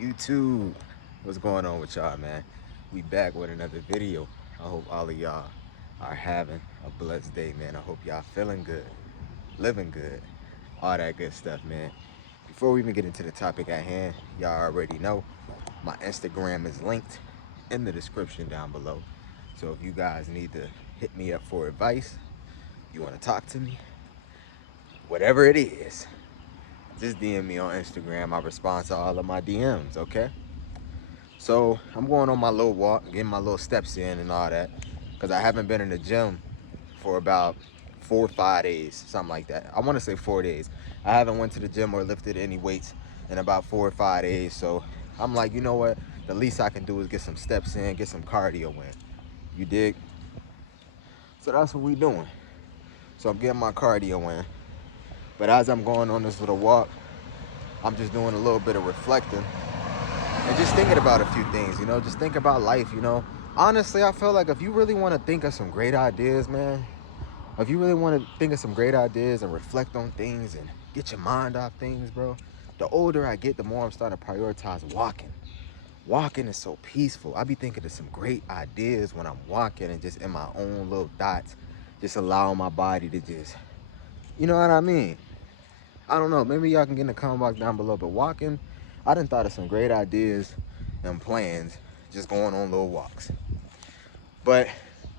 YouTube. What's going on with y'all, man? We back with another video. I hope all of y'all are having a blessed day, man. I hope y'all feeling good, living good, all that good stuff, man. Before we even get into the topic at hand, y'all already know my Instagram is linked in the description down below. So if you guys need to hit me up for advice, you want to talk to me, whatever it is, just DM me on Instagram. I respond to all of my DMs, okay? So I'm going on my little walk, getting my little steps in and all that, because I haven't been in the gym for about 4 or 5 days, something like that. I want to say 4 days. I haven't went to the gym or lifted any weights in about 4 or 5 days. So I'm like, you know what? The least I can do is get some steps in, get some cardio in. You dig? So that's what we doing. So I'm getting my cardio in. But as I'm going on this little walk, I'm just doing a little bit of reflecting and just thinking about a few things, just think about life. Honestly, I feel like if you really want to think of some great ideas, man, if you really want to think of some great ideas and reflect on things and get your mind off things, bro, the older I get, the more I'm starting to prioritize walking. Walking is so peaceful. I be thinking of some great ideas when I'm walking and just in my own little thoughts, just allowing my body to just, you know what I mean? I don't know, maybe y'all can get in the comment box down below, but walking, I done thought of some great ideas and plans just going on little walks. But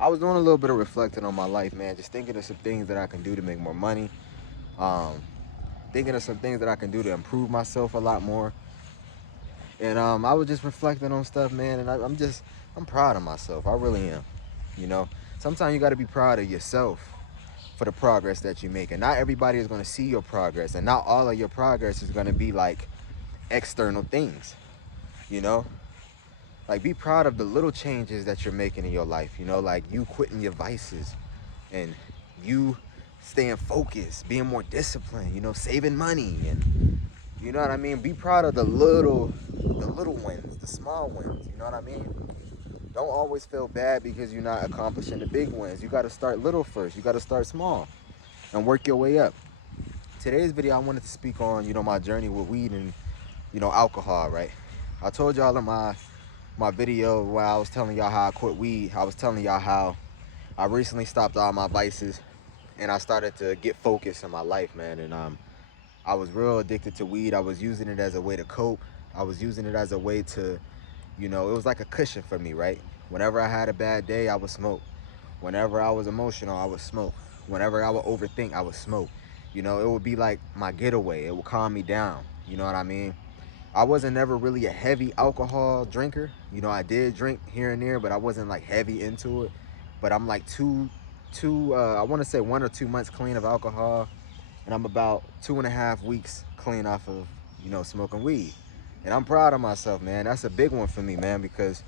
I was doing a little bit of reflecting on my life, man, just thinking of some things that I can do to make more money, thinking of some things that I can do to improve myself a lot more. And I was just reflecting on stuff, man, and I'm proud of myself. I really am. Sometimes you got to be proud of yourself for the progress that you make. And not everybody is going to see your progress, and not all of your progress is going to be like external things. Like, be proud of the little changes that you're making in your life, like you quitting your vices and you staying focused, being more disciplined, saving money, and you know what I mean? Be proud of the little wins, the small wins, you know what I mean? Don't always feel bad because you're not accomplishing the big wins. You got to start little first. You got to start small and work your way up. Today's video, I wanted to speak on, my journey with weed and, alcohol, right? I told y'all in my video where I was telling y'all how I quit weed, I was telling y'all how I recently stopped all my vices and I started to get focused in my life, man. And I was real addicted to weed. I was using it as a way to cope. I was using it as a way to, it was like a cushion for me, right? Whenever I had a bad day, I would smoke. Whenever I was emotional, I would smoke. Whenever I would overthink, I would smoke. It would be like my getaway. It would calm me down. You know what I mean? I wasn't never really a heavy alcohol drinker. I did drink here and there, but I wasn't like heavy into it. But I'm like I want to say 1 or 2 months clean of alcohol. And I'm about 2.5 weeks clean off of, smoking weed. And I'm proud of myself, man. That's a big one for me, man, because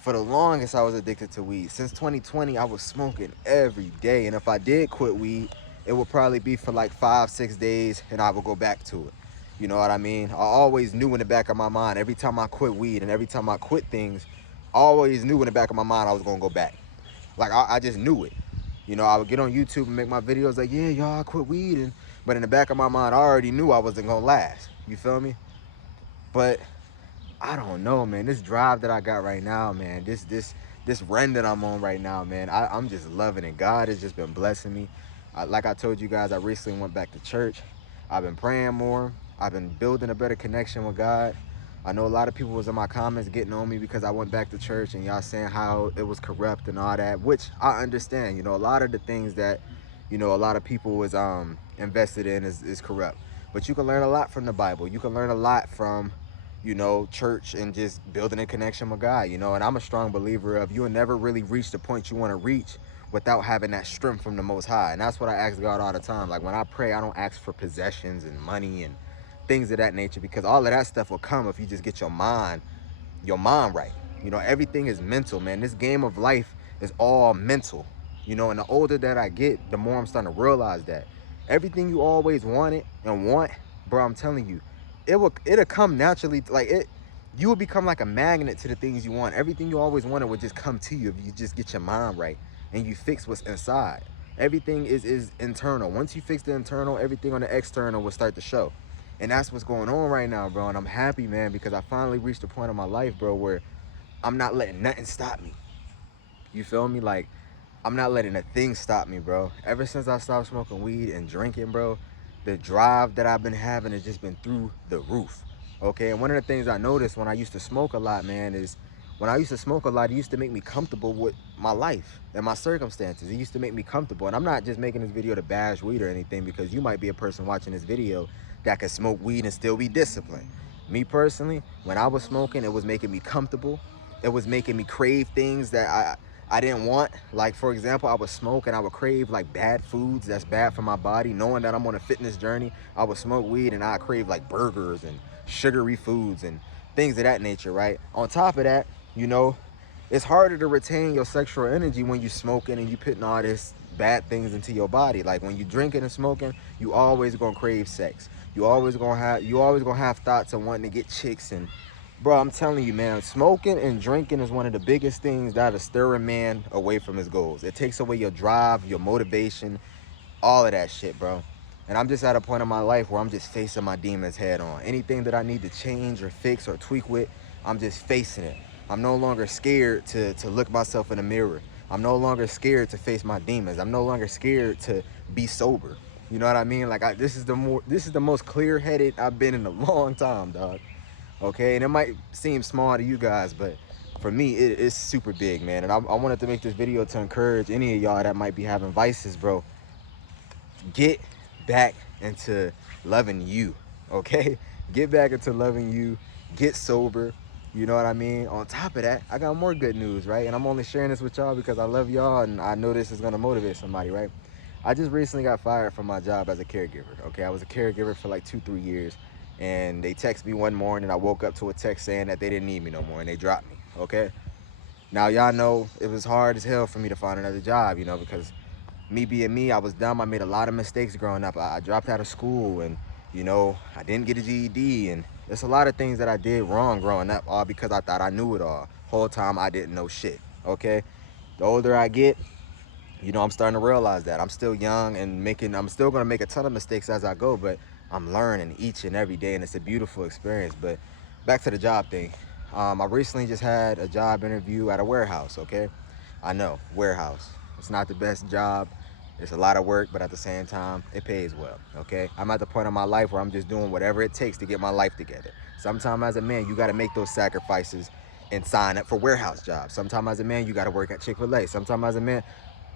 for the longest I was addicted to weed. Since 2020, I was smoking every day. And if I did quit weed, it would probably be for like 5-6 days and I would go back to it. You know what I mean? I always knew in the back of my mind, every time I quit weed and every time I quit things, I always knew in the back of my mind I was gonna go back. Like, I just knew it. I would get on YouTube and make my videos like, yeah, y'all, I quit weed. But in the back of my mind, I already knew I wasn't gonna last. You feel me? But I don't know, man. This drive that I got right now, man, this run that I'm on right now, man, I'm just loving it. God has just been blessing me. Like I told you guys, I recently went back to church. I've been praying more. I've been building a better connection with God. I know a lot of people was in my comments getting on me because I went back to church and y'all saying how it was corrupt and all that, which I understand. A lot of the things that, a lot of people was invested in is corrupt. But you can learn a lot from the Bible. You can learn a lot from, church and just building a connection with God, and I'm a strong believer of you will never really reach the point you want to reach without having that strength from the Most High. And that's what I ask God all the time. Like, when I pray, I don't ask for possessions and money and things of that nature, because all of that stuff will come if you just get your mind right. Everything is mental, man. This game of life is all mental. And the older that I get, the more I'm starting to realize that everything you always wanted and want, bro, I'm telling you, it'll come naturally. Like, you will become like a magnet to the things you want. Everything you always wanted will just come to you if you just get your mind right and you fix what's inside. Everything is internal. Once you fix the internal, everything on the external will start to show. And that's what's going on right now, bro. And I'm happy, man, because I finally reached a point in my life, bro, where I'm not letting nothing stop me. You feel me? Like, I'm not letting a thing stop me, bro. Ever since I stopped smoking weed and drinking, bro, the drive that I've been having has just been through the roof. Okay, and one of the things I noticed when I used to smoke a lot, man, is when I used to smoke a lot, it used to make me comfortable with my life and my circumstances. It used to make me comfortable. And I'm not just making this video to bash weed or anything, because you might be a person watching this video that can smoke weed and still be disciplined. Me personally, when I was smoking, it was making me comfortable. It was making me crave things that I didn't want. Like, for example, I would smoke and I would crave like bad foods that's bad for my body. Knowing that I'm on a fitness journey, I would smoke weed and I crave like burgers and sugary foods and things of that nature, right? On top of that, you know, it's harder to retain your sexual energy when you smoking and you putting all this bad things into your body. Like when you drinking and smoking, you always gonna crave sex. You always gonna have thoughts of wanting to get chicks. And bro, I'm telling you, man, smoking and drinking is one of the biggest things that'll stir a man away from his goals. It takes away your drive, your motivation, all of that shit, bro. And I'm just at a point in my life where I'm just facing my demons head on. Anything that I need to change or fix or tweak with, I'm just facing it. I'm no longer scared to look myself in the mirror. I'm no longer scared to face my demons. I'm no longer scared to be sober. You know what I mean? Like, this is the most clear-headed I've been in a long time, dog. Okay, and it might seem small to you guys, but for me, it's super big, man. And I wanted to make this video to encourage any of y'all that might be having vices, bro. Get back into loving you, okay? Get back into loving you. Get sober. You know what I mean? On top of that, I got more good news, right? And I'm only sharing this with y'all because I love y'all and I know this is gonna motivate somebody, right? I just recently got fired from my job as a caregiver, okay? I was a caregiver for like 2-3 years, and they texted me one morning. I woke up to a text saying that they didn't need me no more and they dropped me, okay? Now, y'all know it was hard as hell for me to find another job, you know, because me being me, I was dumb. I made a lot of mistakes growing up. I dropped out of school, and, you know, I didn't get a GED, and there's a lot of things that I did wrong growing up, all because I thought I knew it all. Whole time I didn't know shit, okay? The older I get, you know, I'm starting to realize that I'm still young and I'm still gonna make a ton of mistakes as I go, but I'm learning each and every day, and it's a beautiful experience. But back to the job thing. I recently just had a job interview at a warehouse, okay? I know, warehouse. It's not the best job. It's a lot of work, but at the same time, it pays well, okay? I'm at the point in my life where I'm just doing whatever it takes to get my life together. Sometimes as a man, you gotta make those sacrifices and sign up for warehouse jobs. Sometimes as a man, you gotta work at Chick-fil-A. Sometimes as a man,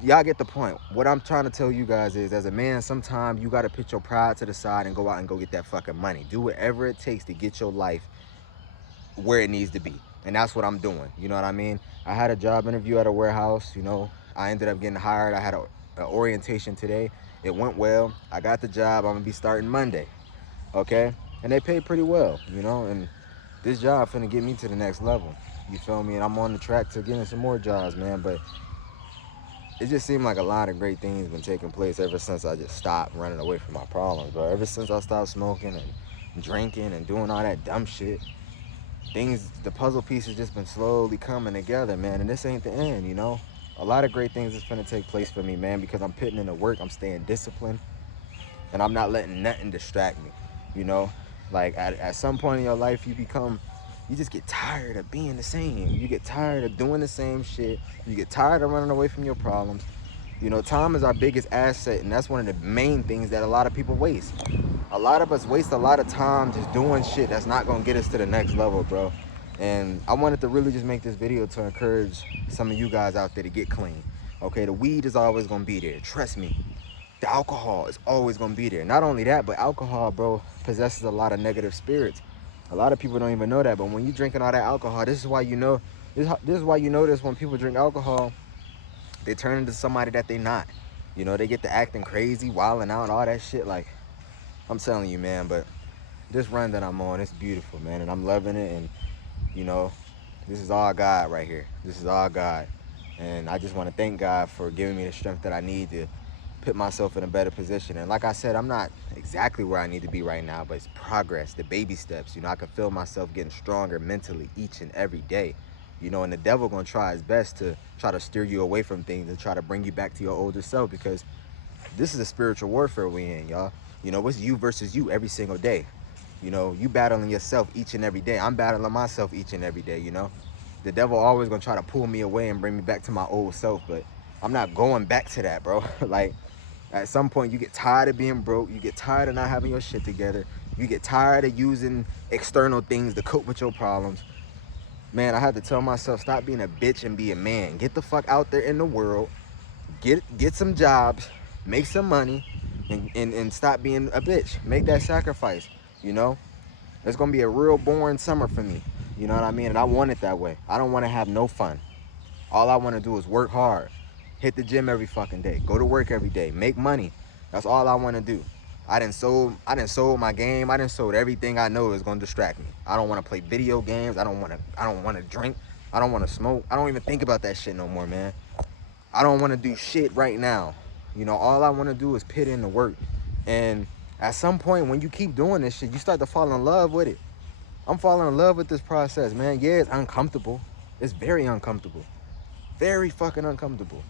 y'all get the point. What I'm trying to tell you guys is, as a man, sometimes you got to put your pride to the side and go out and go get that fucking money. Do whatever it takes to get your life where it needs to be. And that's what I'm doing. You know what I mean? I had a job interview at a warehouse. You know, I ended up getting hired. I had an orientation today. It went well. I got the job. I'm going to be starting Monday. Okay? And they pay pretty well, you know, and this job finna get me to the next level. You feel me? And I'm on the track to getting some more jobs, man. But it just seemed like a lot of great things been taking place ever since I just stopped running away from my problems, bro. Ever since I stopped smoking and drinking and doing all that dumb shit, the puzzle pieces just been slowly coming together, man. And this ain't the end, you know? A lot of great things is finna take place for me, man, because I'm putting in the work, I'm staying disciplined, and I'm not letting nothing distract me, you know? Like, at some point in your life, you just get tired of being the same. You get tired of doing the same shit. You get tired of running away from your problems. You know, time is our biggest asset, and that's one of the main things that a lot of people waste. A lot of us waste a lot of time just doing shit that's not gonna get us to the next level, bro. And I wanted to really just make this video to encourage some of you guys out there to get clean. Okay, the weed is always gonna be there, trust me. The alcohol is always gonna be there. Not only that, but alcohol, bro, possesses a lot of negative spirits. A lot of people don't even know that, but when you're drinking all that alcohol, this is why you know, this is why you notice when people drink alcohol, they turn into somebody that they not. You know, they get to acting crazy, wilding out, all that shit. Like, I'm telling you, man, but this run that I'm on, it's beautiful, man, and I'm loving it. And, you know, this is all God right here. This is all God. And I just want to thank God for giving me the strength that I need to put myself in a better position. And like I said, I'm not exactly where I need to be right now, but it's progress, the baby steps. You know, I can feel myself getting stronger mentally each and every day. You know, and the devil gonna try his best to try to steer you away from things and try to bring you back to your older self, because this is a spiritual warfare we in, y'all. You know, it's you versus you every single day. You know, you battling yourself each and every day. I'm battling myself each and every day, you know. The devil always gonna try to pull me away and bring me back to my old self, but I'm not going back to that, bro. Like, at some point, you get tired of being broke. You get tired of not having your shit together. You get tired of using external things to cope with your problems. Man, I had to tell myself, stop being a bitch and be a man. Get the fuck out there in the world. Get some jobs. Make some money. And stop being a bitch. Make that sacrifice, you know? It's going to be a real boring summer for me. You know what I mean? And I want it that way. I don't want to have no fun. All I want to do is work hard. Hit the gym every fucking day. Go to work every day. Make money. That's all I want to do. I done sold my game. I done sold everything I know is gonna distract me. I don't want to play video games. I don't want to drink. I don't want to smoke. I don't even think about that shit no more, man. I don't want to do shit right now. You know, all I want to do is put in the work. And at some point, when you keep doing this shit, you start to fall in love with it. I'm falling in love with this process, man. Yeah, it's uncomfortable. It's very uncomfortable. Very fucking uncomfortable.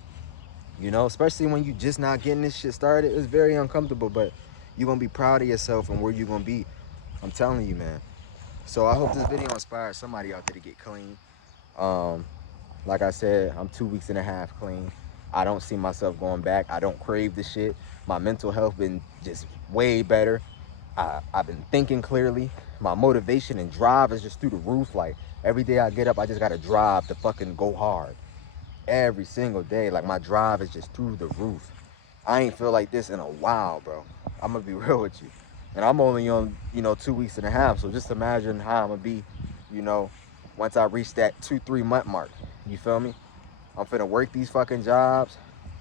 You know, especially when you just not getting this shit started. It's very uncomfortable, but you're going to be proud of yourself and where you're going to be. I'm telling you, man. So I hope this video inspires somebody out there to get clean. Like I said, I'm 2 weeks and a half clean. I don't see myself going back. I don't crave the shit. My mental health been just way better. I've been thinking clearly. My motivation and drive is just through the roof. Like, every day I get up, I just got to drive to fucking go hard. Every single day, like, my drive is just through the roof. I ain't feel like this in a while, bro. I'm gonna be real with you. And I'm only on, 2 weeks and a half. So just imagine how I'm gonna be, once I reach that 2-3 month mark. You feel me? I'm finna work these fucking jobs.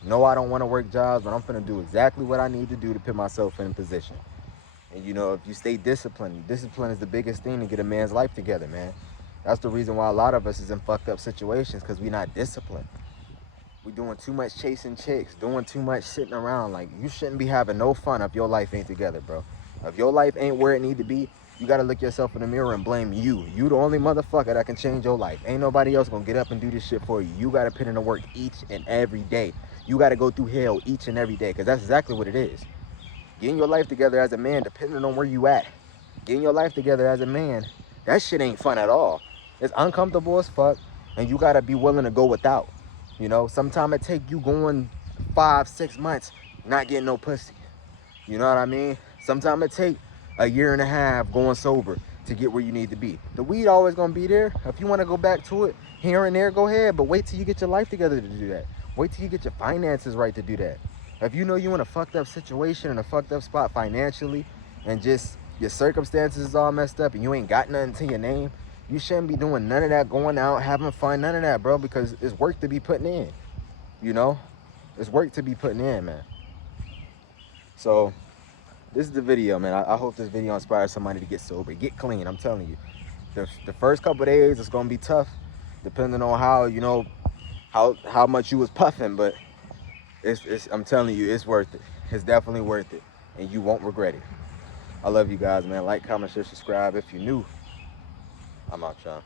No, I don't wanna work jobs, but I'm finna do exactly what I need to do to put myself in a position. And if you stay disciplined, discipline is the biggest thing to get a man's life together, man. That's the reason why a lot of us is in fucked up situations, because we're not disciplined. We're doing too much chasing chicks, doing too much sitting around. Like, you shouldn't be having no fun if your life ain't together, bro. If your life ain't where it need to be, you gotta look yourself in the mirror and blame you. You the only motherfucker that can change your life. Ain't nobody else gonna get up and do this shit for you. You gotta put in the work each and every day. You gotta go through hell each and every day, because that's exactly what it is. Getting your life together as a man, depending on where you at. Getting your life together as a man, that shit ain't fun at all. It's uncomfortable as fuck, and you gotta be willing to go without. Sometimes it take you going 5-6 months not getting no pussy. You know what I mean? Sometimes it take a year and a half going sober to get where you need to be. The weed always gonna be there. If you wanna go back to it here and there, go ahead, but wait till you get your life together to do that. Wait till you get your finances right to do that. If you know you in a fucked up situation, in a fucked up spot financially, and just your circumstances is all messed up and you ain't got nothing to your name, you shouldn't be doing none of that, going out, having fun, none of that, bro, because it's work to be putting in, It's work to be putting in, man. So, this is the video, man. I hope this video inspires somebody to get sober, get clean. I'm telling you. The first couple of days, it's going to be tough, depending on how much you was puffing, but I'm telling you, it's worth it. It's definitely worth it, and you won't regret it. I love you guys, man. Like, comment, share, subscribe if you're new. I'm out, y'all.